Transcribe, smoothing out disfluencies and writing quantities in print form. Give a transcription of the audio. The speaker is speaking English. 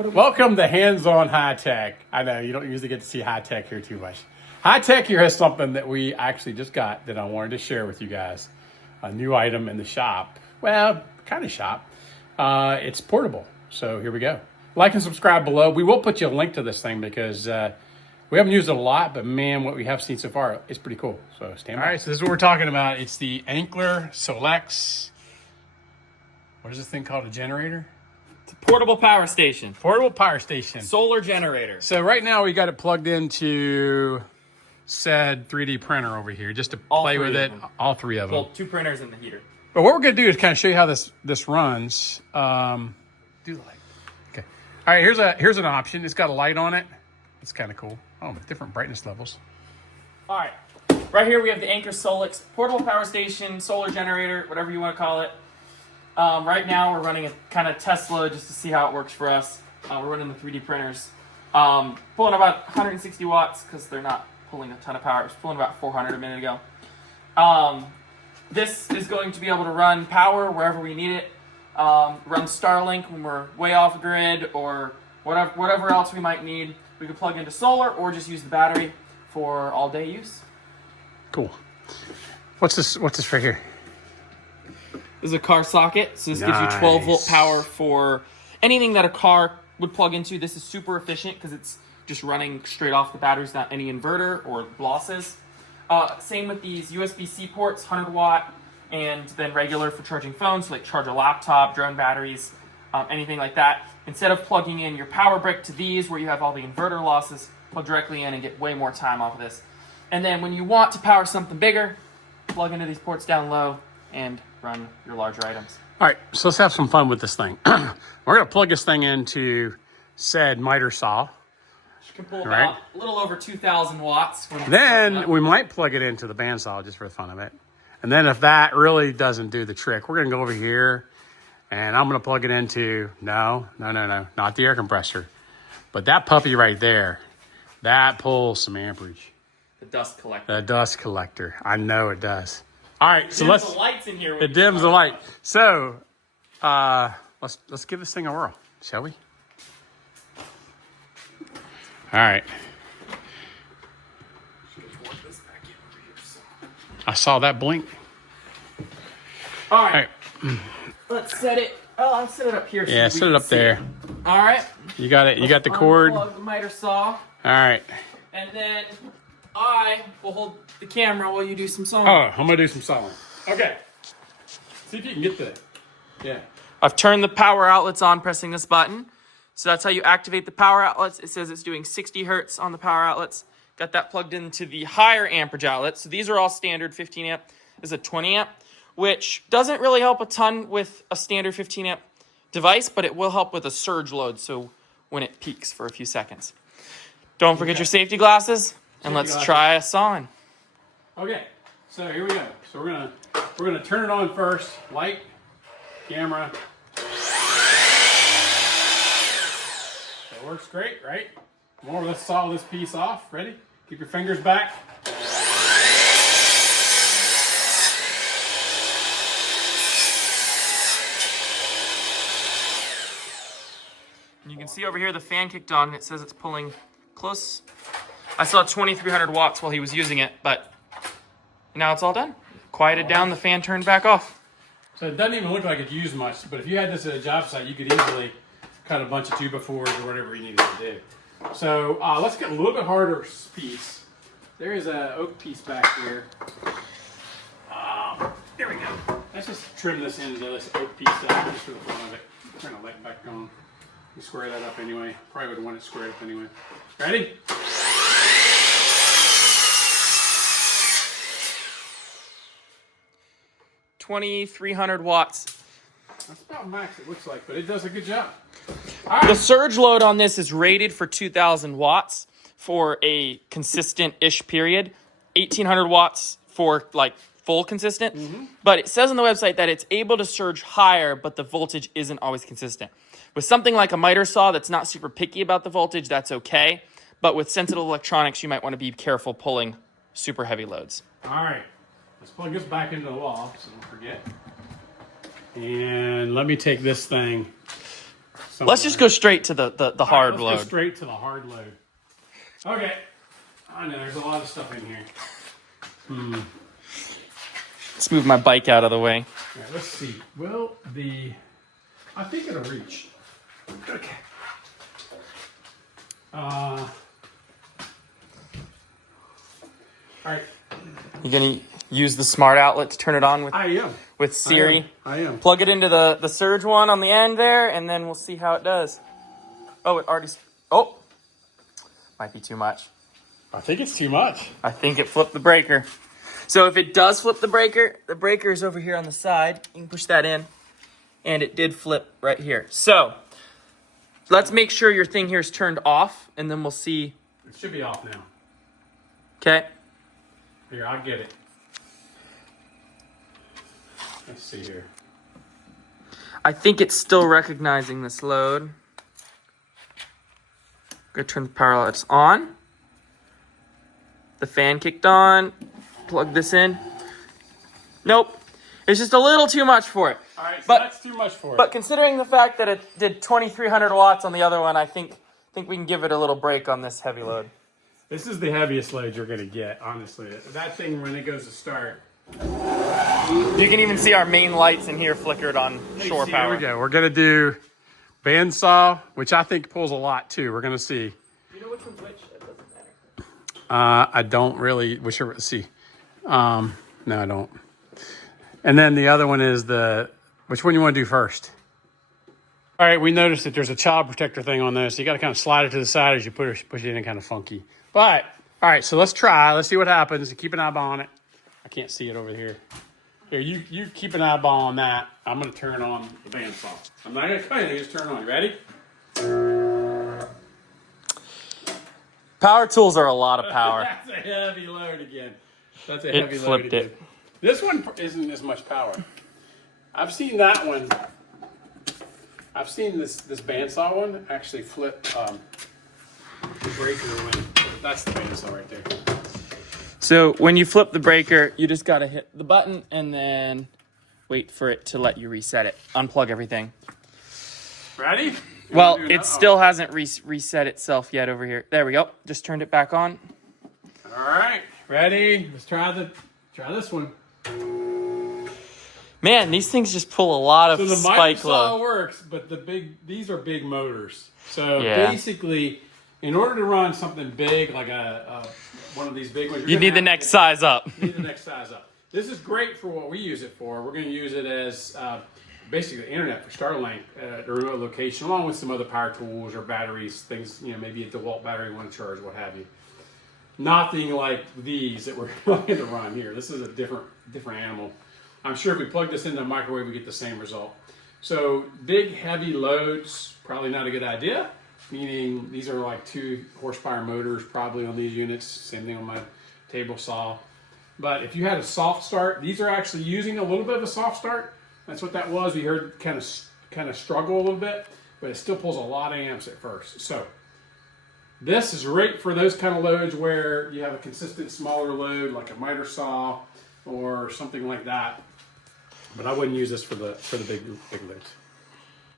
Welcome to Hands-On High Tech. I know you don't usually get to see high tech here too much. High Tech here has something that we actually just got that I wanted to share with you guys. A new item in the shop. Well, kind of shop. It's portable. So here we go. Like and subscribe below. We will put you a link to this thing because we haven't used it a lot, but man, what we have seen so far is pretty cool. So stand by. All right, so this is what we're talking about. It's the Anker Solix. What is this thing called? A generator? It's a portable power station. Portable power station. Solar generator. So right now we got it plugged into said 3D printer over here just to play with it. All three of them. Well, two printers and the heater. But what we're going to do is kind of show you how this runs. Do the light. Okay. All right, here's an option. It's got a light on it. It's kind of cool. Oh, different brightness levels. All right. Right here we have the Anker Solix portable power station, solar generator, whatever you want to call it. Right now we're running a kind of test load just to see how it works for us. We're running the 3D printers. Pulling about 160 watts because they're not pulling a ton of power. It was pulling about 400 a minute ago. This is going to be able to run power wherever we need it. Run Starlink when we're way off grid or whatever else we might need. We can plug into solar or just use the battery for all day use. Cool. What's this right here? This is a car socket, so this gives you 12 volt power for anything that a car would plug into. This is super efficient because it's just running straight off the batteries, not any inverter or losses. Same with these USB-C ports, 100 watt, and then regular for charging phones, so like charge a laptop, drone batteries, anything like that. Instead of plugging in your power brick to these where you have all the inverter losses, plug directly in and get way more time off of this. And then when you want to power something bigger, plug into these ports down low and run your larger items. All right, so let's have some fun with this thing. We're going to plug this thing into said miter saw. You can pull about a little over 2,000 watts. Then we might plug it into the bandsaw just for the fun of it. And then if that really doesn't do the trick, we're going to go over here and I'm going to plug it into, no, not the air compressor. But that puppy right there, that pulls some amperage. The dust collector. The dust collector. I know it does. All right, so let's. The lights in here. It dims the light. So, let's give this thing a whirl, shall we? All right. I saw that blink. All right. Let's set it. Oh, I'll set it up here. Yeah, set it up there. All right. You got it. You got the cord. Plug the miter saw. All right. And then I will hold the camera while you do some sawing. Oh, I'm gonna do some sawing. Okay. See if you can get the. Yeah. I've turned the power outlets on pressing this button. So that's how you activate the power outlets. It says it's doing 60 hertz on the power outlets. Got that plugged into the higher amperage outlets. So these are all standard 15 amp. This is a 20 amp, which doesn't really help a ton with a standard 15 amp device, but it will help with a surge load. So when it peaks for a few seconds. Don't forget your safety glasses. And let's try a sawing. Okay, so here we go. So we're gonna turn it on first. Light, camera. That works great, right? More. Let's saw this piece off. Ready? Keep your fingers back. And you can see over here the fan kicked on. And it says it's pulling close. I saw 2,300 watts while he was using it, but now it's all done. Quieted down, the fan turned back off. So it doesn't even look like it's used much, but if you had this at a job site, you could easily cut a bunch of 2x4s or whatever you needed to do. So let's get a little bit harder piece. There is an oak piece back here. There we go. Let's just trim this end of this oak piece out just for the fun of it. Turn the light back on. You square that up anyway. Probably would want it squared up anyway. Ready? 2,300 watts. That's about max it looks like, but it does a good job. The surge load on this is rated for 2,000 watts for a consistent-ish period. 1,800 watts for like full consistent. But it says on the website that it's able to surge higher, but the voltage isn't always consistent. With something like a miter saw that's not super picky about the voltage, that's okay. But with sensitive electronics, you might want to be careful pulling super heavy loads. All right, let's plug this back into the wall so don't forget. And let me take this thing Let's just go straight to the hard let's load. go straight to the hard load. Okay. I know there's a lot of stuff in here. Let's move my bike out of the way. All right, let's see. Well, I think it'll reach. Okay. All right. You gonna use the smart outlet to turn it on with Siri? I am. Plug it into the surge one on the end there, and then we'll see how it does. Oh, it already. Oh, might be too much. I think it's too much. I think it flipped the breaker. So if it does flip the breaker is over here on the side. You can push that in, and it did flip right here. So let's make sure your thing here is turned off, and then we'll see. It should be off now. Okay. Here, I'll get it. Let's see here. I think it's still recognizing this load. Gonna turn the power lights on. The fan kicked on. Plug this in. Nope. It's just a little too much for it. All right, so but that's too much for it. But considering the fact that it did 2,300 watts on the other one, I think we can give it a little break on this heavy load. This is the heaviest load you're gonna get, honestly. That thing, when it goes to start. You can even see our main lights in here flickered on shore power. Here we go. We're gonna do bandsaw, which I think pulls a lot too. We're gonna see. You know which one's which? It doesn't matter. I don't really. Whichever. Let's see. No, I don't. And then the other one is which one you want to do first? All right, we noticed that there's a child protector thing on this. So you got to kind of slide it to the side as you push it in, kind of funky. But all right, so let's try. Let's see what happens. Keep an eyeball on it. I can't see it over here. Here, you keep an eyeball on that. I'm gonna turn on the bandsaw. I'm not gonna cut it. Just turn it on. You ready? Power tools are a lot of power. That's a heavy load again. That's a It heavy load flipped again. it. This one isn't as much power. I've seen that one. I've seen this bandsaw one actually flip the breaker when that's the bandsaw right there. So when you flip the breaker, you just gotta hit the button and then wait for it to let you reset it. Unplug everything. Ready? Well, it still hasn't reset itself yet over here. There we go. Just turned it back on. All right, ready? Let's try this one. Man, these things just pull a lot of So the spike microsaw load. works, but these are big motors. So Yeah. basically, in order to run something big like one of these big ones, You need the next size up. You need the next size up. This is great for what we use it for. We're going to use it as basically the internet for Starlink at a remote location, along with some other power tools or batteries, things, maybe a Dewalt battery you want to charge, what have you. Nothing like these that we're going to run here. This is a different animal. I'm sure if we plug this into the microwave, we get the same result. So big, heavy loads, probably not a good idea. Meaning these are like 2 horsepower motors probably on these units. Same thing on my table saw. But if you had a soft start, these are actually using a little bit of a soft start. That's what that was. We heard kind of struggle a little bit, but it still pulls a lot of amps at first. So this is great for those kind of loads where you have a consistent smaller load like a miter saw or something like that. But I wouldn't use this for the big loads.